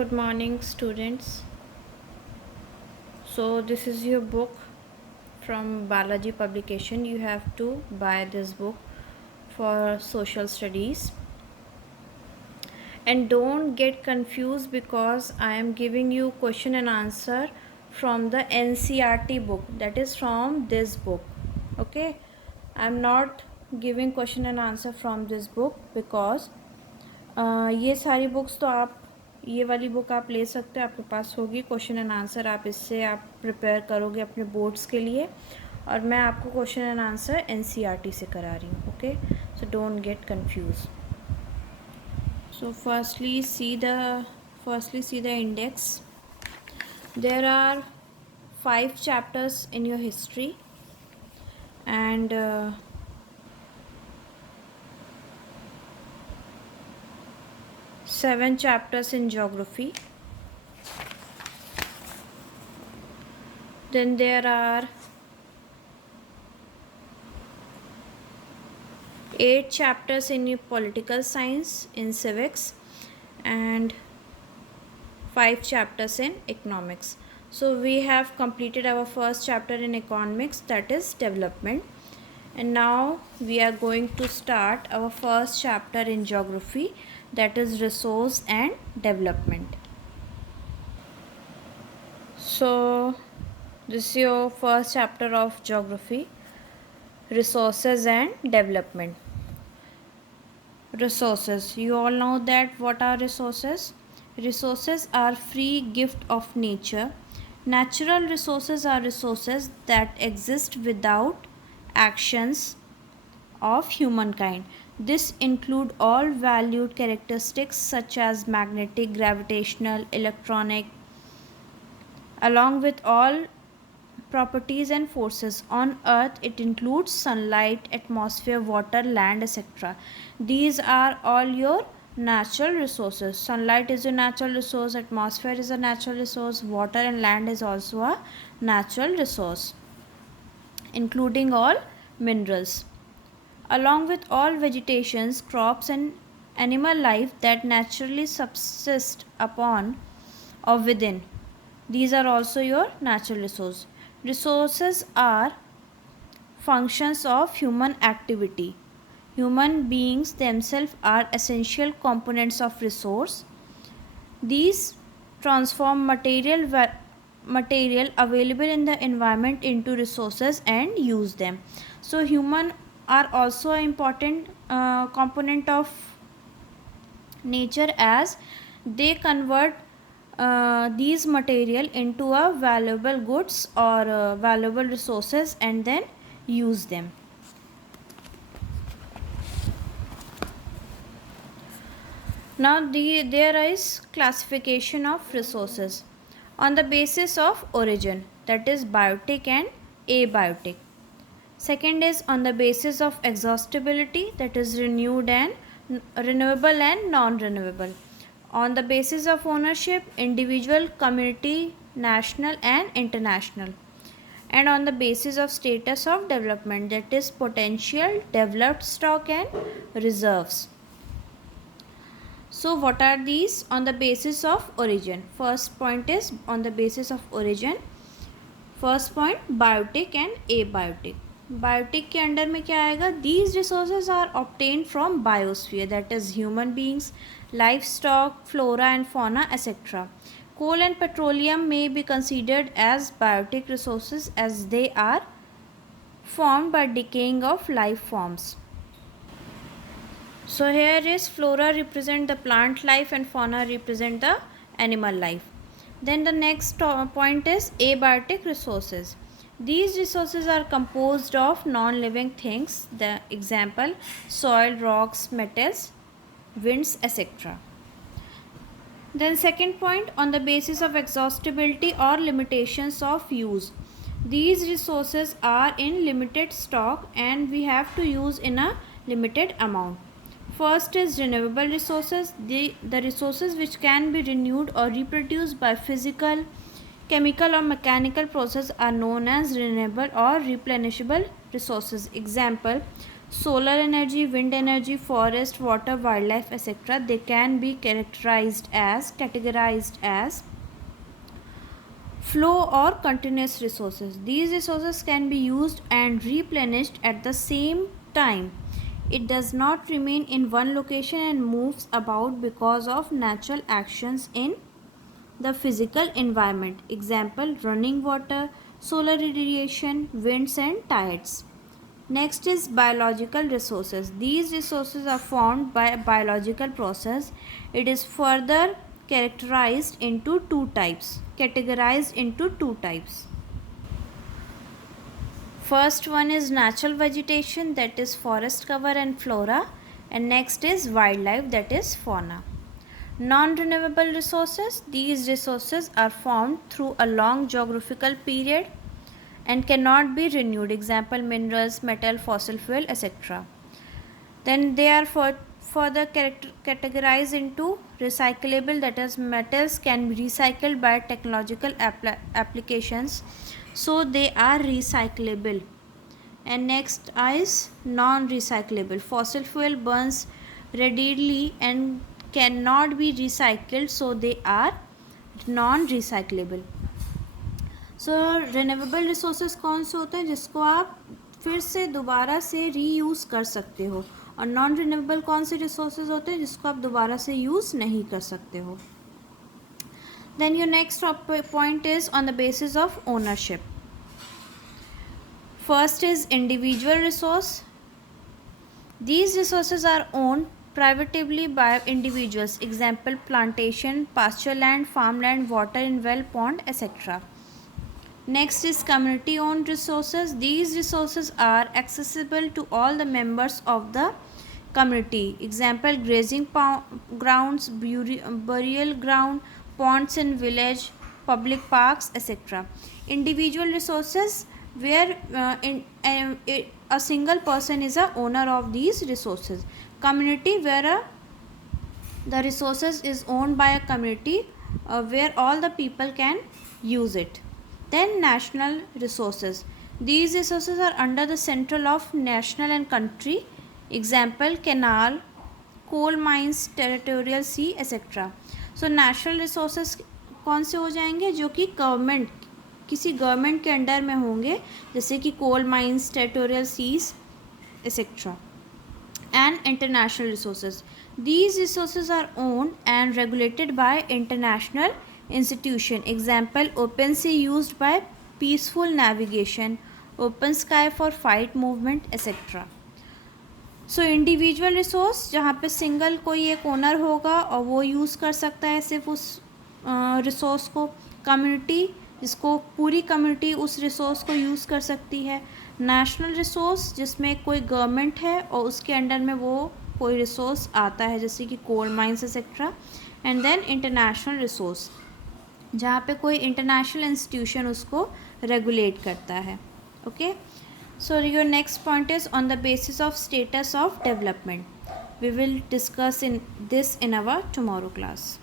Good morning, students. So, this is your book from Balaji Publication. You have to buy this book for social studies. And don't get confused because I am giving you question and answer from the NCERT book, that is from this book. Okay, I am not giving question and answer from this book because ये सारी books तो आप ये वाली book आप ले सकते हो, आपके पास होगी क्वेश्चन एंड आंसर, आप इससे आप प्रिपेयर करोगे अपने बोर्ड्स के लिए। और मैं आपको क्वेश्चन एंड आंसर एनसीईआरटी से करा रही हूँ। Okay, so don't get confuse. So firstly see the index. There are 5 chapters in your history and 7 chapters in geography. Then there are 8 chapters in your political science, in civics, and 5 chapters in economics. So we have completed our first chapter in economics, that is development, and now we are going to start our first chapter in geography, that is resource and development. So this is your first chapter of geography, resources and development. Resources, you all know that what are resources. Resources are free gift of nature. Natural resources are resources that exist without actions of humankind. This include all valued characteristics such as magnetic, gravitational, electronic, along with all properties and forces on earth. It includes sunlight, atmosphere, water, land, etc. These are all your natural resources. Sunlight is a natural resource, atmosphere is a natural resource, water and land is also a natural resource, including all minerals, along with all vegetations, crops and animal life that naturally subsist upon or within. These are also your natural resources. Resources are functions of human activity. Human beings themselves are essential components of resource. These transform material available in the environment into resources and use them. So human are also an important component of nature, as they convert these material into a valuable goods or valuable resources and then use them. Now there is classification of resources on the basis of origin, that is biotic and abiotic. Second is on the basis of exhaustibility, that is renewable and non-renewable. On the basis of ownership, individual, community, national and international. And on the basis of status of development, that is potential, developed stock and reserves. So what are these? On the basis of origin. First point is on the basis of origin. First point, biotic and abiotic. Biotic के under में क्या आएगा? These resources are obtain from biosphere, that is human beings, life stock, flora and fauna etcetera. Coal and petroleum may be considered as biotic resources as they are formed by decaying of life forms. So here is flora represent the plant life and fauna represent the animal life. Then the next point is abiotic resources. These resources are composed of non-living things, the example soil, rocks, metals, winds, etc. Then second point, on the basis of exhaustibility or limitations of use. These resources are in limited stock and we have to use in a limited amount. First is renewable resources. The resources which can be renewed or reproduced by physical, chemical or mechanical process are known as renewable or replenishable resources. Example, solar energy, wind energy, forest, water, wildlife, etc. They can be categorized as flow or continuous resources. These resources can be used and replenished at the same time. It does not remain in one location and moves about because of natural actions in the physical environment. Example, running water, solar radiation, winds and tides. Next is biological resources. These resources are formed by a biological process. It is further categorized into two types. First one is natural vegetation, that is forest cover and flora, and next is wildlife, that is fauna. Non-renewable resources. These resources are formed through a long geographical period and cannot be renewed. Example, minerals, metal, fossil fuel, etc. Then they are further categorized into recyclable, that is metals can be recycled by technological applications, so they are recyclable. And next is non-recyclable. Fossil fuel burns readily and cannot be recycled, so they are non-recyclable. So renewable resources कौन से होते हैं जिसको आप फिर से दोबारा से रीयूज़ कर सकते हो, और नॉन रिन्यूएबल कौन से रिसोर्सेज होते हैं जिसको आप दोबारा से यूज़ नहीं कर सकते हो. Then your next point is on the basis of ownership. First is individual resource. These resources are owned privately by individuals. Example, plantation, pasture land, farmland, water in well, pond, etc. Next is community owned resources. These resources are accessible to all the members of the community. Example, grazing grounds, burial ground, ponds in village, public parks, etc. Individual resources where a single person is a owner of these resources. Community where the resources is owned by a community where all the people can use it. Then national resources. These resources are under the control of national and country. Example, canal, coal mines, territorial sea, etc. So national resources कौन से हो जाएंगे जो कि किसी government के under में होंगे, जैसे कि coal mines, territorial seas, etcetera. And international resources. These resources are owned and regulated by international institution. Example, open sea used by peaceful navigation, open sky for flight movement, etc. So individual resource जहाँ पे single कोई एक owner होगा और वो use कर सकता है सिर्फ उस रिसोर्स को. कम्युनिटी, जिसको पूरी कम्युनिटी उस रिसोर्स को यूज़ कर सकती है. नेशनल रिसोर्स, जिसमें कोई गवर्नमेंट है और उसके अंडर में वो कोई रिसोर्स आता है जैसे कि coal mines etcetera. And then international resource, जहाँ पे कोई इंटरनेशनल इंस्टीट्यूशन उसको रेगुलेट करता है. Okay, so your next point is on the basis of status of development. We will discuss in this in our tomorrow class.